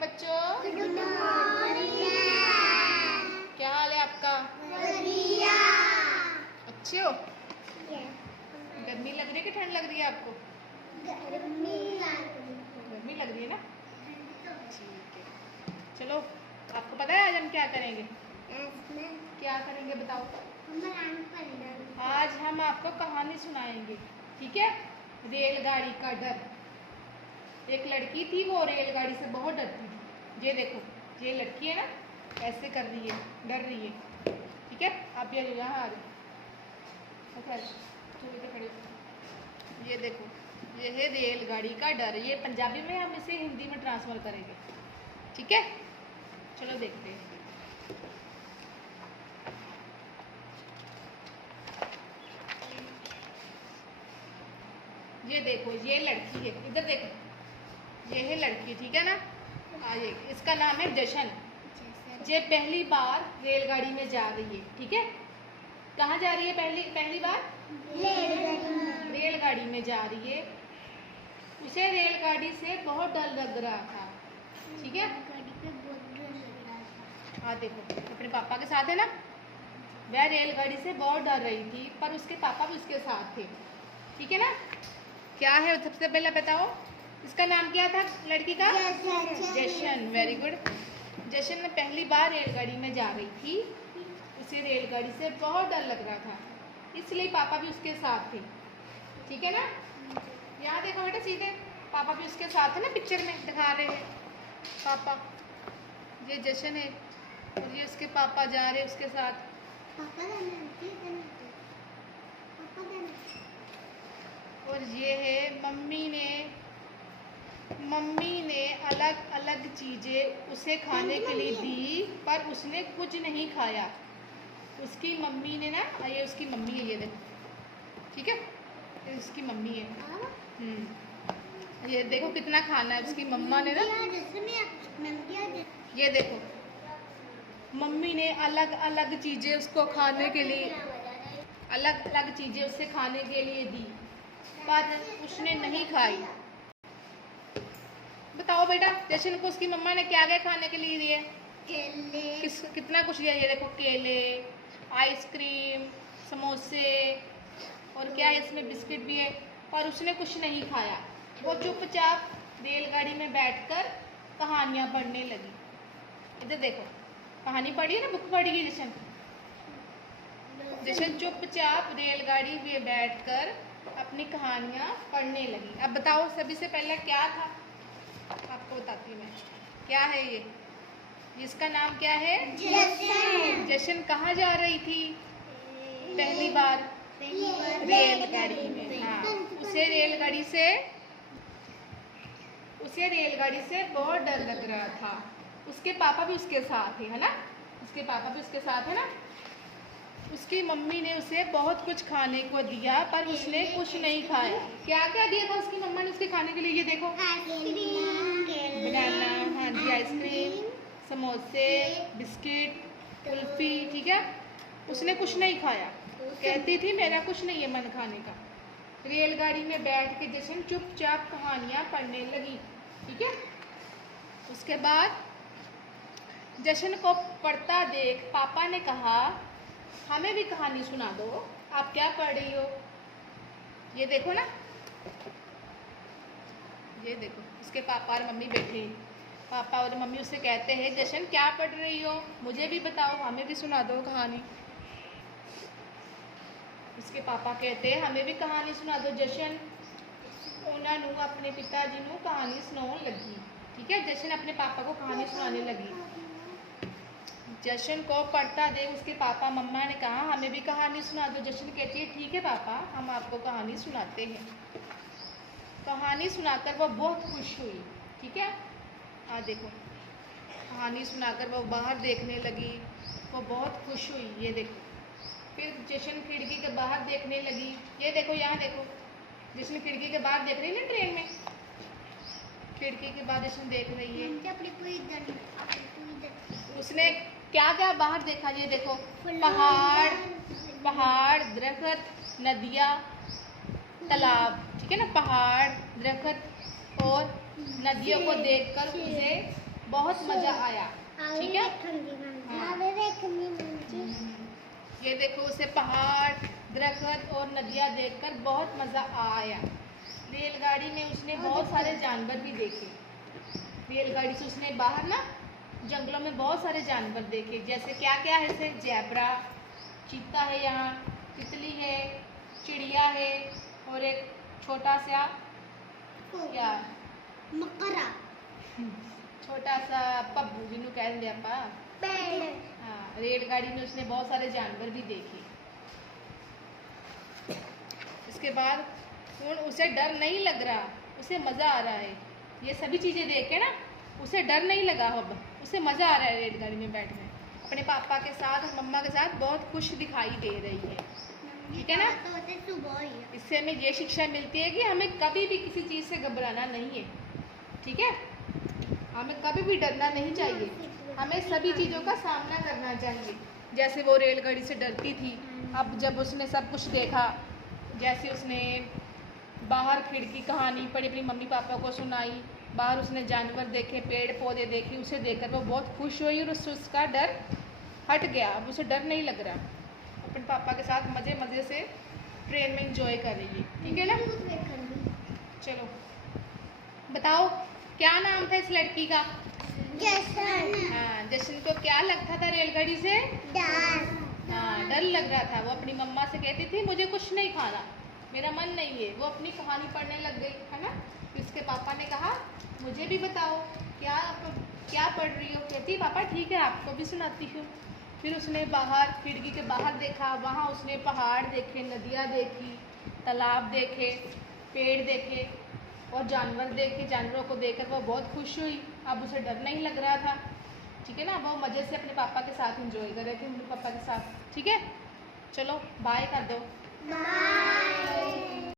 बच्चों। Good morning. क्या हाल है आपका? बढ़िया। अच्छे हो? गर्मी लग रही है कि ठंड लग रही है आपको? गर्मी गर्मी लग रही है ना? ठीक है, चलो आपको पता है आज हम क्या करेंगे? क्या करेंगे बताओ? आज हम आपको कहानी सुनाएंगे, ठीक है? रेलगाड़ी का डर। एक लड़की थी, वो रेलगाड़ी से बहुत डरती थी। ये देखो, ये लड़की है ना, ऐसे कर रही है, डर रही है, ठीक है? आप ये यहाँ आ जाओ, तो इधर खड़े हो। ये देखो, ये है रेलगाड़ी का डर। ये पंजाबी में हम इसे हिंदी में ट्रांसफर करेंगे, ठीक है? चलो देखते हैं। ये देखो, ये लड़की है, इधर देखो, ये है लड़की, ठीक है ना? आइए, इसका नाम है जशन। ये पहली बार रेलगाड़ी में जा रही है, ठीक है? कहाँ जा रही है? पहली बार रेलगाड़ी में जा रही है। उसे रेलगाड़ी से बहुत डर लग रहा था, ठीक है? हाँ देखो, अपने पापा के साथ है ना, वह रेलगाड़ी से बहुत डर रही थी, पर उसके पापा भी उसके साथ थे, ठीक है ना? क्या है सबसे पहले बताओ, इसका नाम क्या था लड़की का? जशन। Very good. जशन में पहली बार रेलगाड़ी में जा रही थी। उसे रेलगाड़ी से बहुत डर लग रहा था, इसलिए पापा भी उसके साथ थे, ठीक है ना? यहाँ देखो बेटा, सीधे पापा भी उसके साथ है ना, पिक्चर में दिखा रहे हैं पापा। ये जशन है और ये उसके पापा जा रहे हैं उसके साथ। और ये है मम्मी ने अलग अलग चीज़ें उसे खाने के लिए दी, पर उसने कुछ नहीं खाया। उसकी मम्मी ने ना, ये उसकी मम्मी है, ये देखो, ठीक है? ये उसकी मम्मी है। ये देखो कितना खाना है उसकी मम्मा ने ना। ये देखो, मम्मी ने अलग अलग चीज़ें उसको खाने के लिए, अलग अलग चीज़ें उसे खाने के लिए दी, पर उसने नहीं खाई। बताओ बेटा, जशन को उसकी मम्मा ने क्या क्या खाने के लिए दिए? कितना कुछ दिया। ये देखो, केले, आइसक्रीम, समोसे, और क्या है इसमें, बिस्किट भी है, और उसने कुछ नहीं खाया। वो चुपचाप रेलगाड़ी में बैठकर कहानियाँ पढ़ने लगी। इधर देखो, कहानी पढ़ी है ना, बुक पढ़ी है जशन। जशन चुपचाप रेलगाड़ी में बैठकर अपनी कहानियाँ पढ़ने लगी। अब बताओ, सभी से पहले क्या था? आपको बताती हूँ मैं, क्या है ये? इसका नाम क्या है? जशन। जशन कहाँ जा रही थी पहली बार? रेलगाड़ी में। हाँ, उसे रेलगाड़ी से बहुत डर लग रहा था। उसके पापा भी उसके साथ है ना? उसके पापा भी उसके साथ है ना? उसकी मम्मी ने उसे बहुत कुछ खाने को दिया, पर उसने कुछ नहीं खाया। क्या क्या दिया था उसकी मम्मा ने उसके खाने के लिए? ये देखो, बनाना, हाँ जी, आइसक्रीम, समोसे, बिस्किट, कुल्फी, ठीक है? उसने कुछ नहीं खाया, कहती थी मेरा कुछ नहीं है मन खाने का। रेलगाड़ी में बैठ के जशन चुपचाप कहानियाँ पढ़ने लगी, ठीक है? उसके बाद जशन को पढ़ता देख पापा ने कहा, हमें भी कहानी सुना दो। आप क्या पढ़ रही हो? ये देखो ना, ये देखो, उसके पापा और मम्मी बैठे। पापा और मम्मी उससे कहते हैं, जशन क्या पढ़ रही हो? मुझे भी बताओ, हमें भी सुना दो कहानी। उसके पापा कहते हैं, हमें भी कहानी सुना दो जशन। उन्होंने अपने पिताजी को कहानी सुनाने लगी, ठीक है? जशन अपने पापा को कहानी सुनाने लगी। जशन को पढ़ता देख उसके पापा मम्मा ने कहा, हमें भी कहानी सुना दो। जशन कहती है, ठीक है पापा, हम आपको कहानी सुनाते हैं। कहानी सुनाकर वो बहुत खुश हुई, ठीक है? हाँ देखो, कहानी सुनाकर वो बाहर देखने लगी, वो बहुत खुश हुई। ये देखो, फिर जशन खिड़की के बाहर देखने लगी। ये देखो, यहाँ देखो, जशन खिड़की के बाहर देख रही है ना, ट्रेन में खिड़की के बाहर जशन देख रही है। उसने क्या क्या बाहर देखा? ये देखो, पहाड़, दरख्त, नदियाँ, तालाब, ठीक है ना? पहाड़, दरख्त और नदियों को देखकर उसे बहुत मजा आया। ठीक है, हाँ। ये देखो, उसे पहाड़, दरख्त और नदियाँ देखकर बहुत मजा आया। रेलगाड़ी में उसने बहुत सारे जानवर भी देखे। रेलगाड़ी से उसने बाहर ना जंगलों में बहुत सारे जानवर देखे। जैसे क्या क्या है, जैसे ज़ेब्रा, चीता है, यहाँ तितली है, चिड़िया है, और एक छोटा सा क्या मकरा, छोटा सा पप्पू जिन्हों कह दिया पा। हाँ, रेलगाड़ी में उसने बहुत सारे जानवर भी देखे। इसके बाद उसे डर नहीं लग रहा, उसे मज़ा आ रहा है। ये सभी चीज़ें देख के ना उसे डर नहीं लगा, अब उसे मज़ा आ रहा है रेलगाड़ी में बैठने। अपने पापा के साथ और मम्मा के साथ बहुत खुश दिखाई दे रही है। ठीक है ना। इससे हमें ये शिक्षा मिलती है कि हमें कभी भी किसी चीज़ से घबराना नहीं है। ठीक है, हमें कभी भी डरना नहीं चाहिए, हमें सभी चीज़ों का सामना करना चाहिए। जैसे वो रेलगाड़ी से डरती थी, अब जब उसने सब कुछ देखा, जैसे उसने बाहर खिड़की कहानी पढ़ी, अपनी मम्मी पापा को सुनाई, बाहर उसने जानवर देखे, पेड़ पौधे देखे, उसे देखकर वो बहुत खुश हुई और उसका डर हट गया। अब उसे डर नहीं लग रहा, अपने पापा के साथ मज़े मज़े से ट्रेन में एंजॉय कर रही है। ठीक है ना। चलो बताओ, क्या नाम था इस लड़की का? जशन। हाँ, जशन को क्या लगता था रेलगाड़ी से? डर। हाँ, डर लग रहा था। वो अपनी मम्मा से कहती थी मुझे कुछ नहीं खाना, मेरा मन नहीं है। वो अपनी कहानी पढ़ने लग गई, है ना। फिर उसके पापा ने कहा मुझे भी बताओ, क्या पढ़ रही हो? कहती पापा ठीक है, आपको भी सुनाती हूँ। फिर उसने बाहर खिड़की के बाहर देखा, वहाँ उसने पहाड़ देखे, नदियाँ देखी, तालाब देखे, पेड़ देखे और जानवर देखे। जानवरों को देखकर वो बहुत खुश हुई, अब उसे डर नहीं लग रहा था। ठीक है ना, वो मज़े से अपने पापा के साथ एंजॉय कर रहे थे, मम्मी पापा के साथ। ठीक है, चलो बाय कर दो। बाय।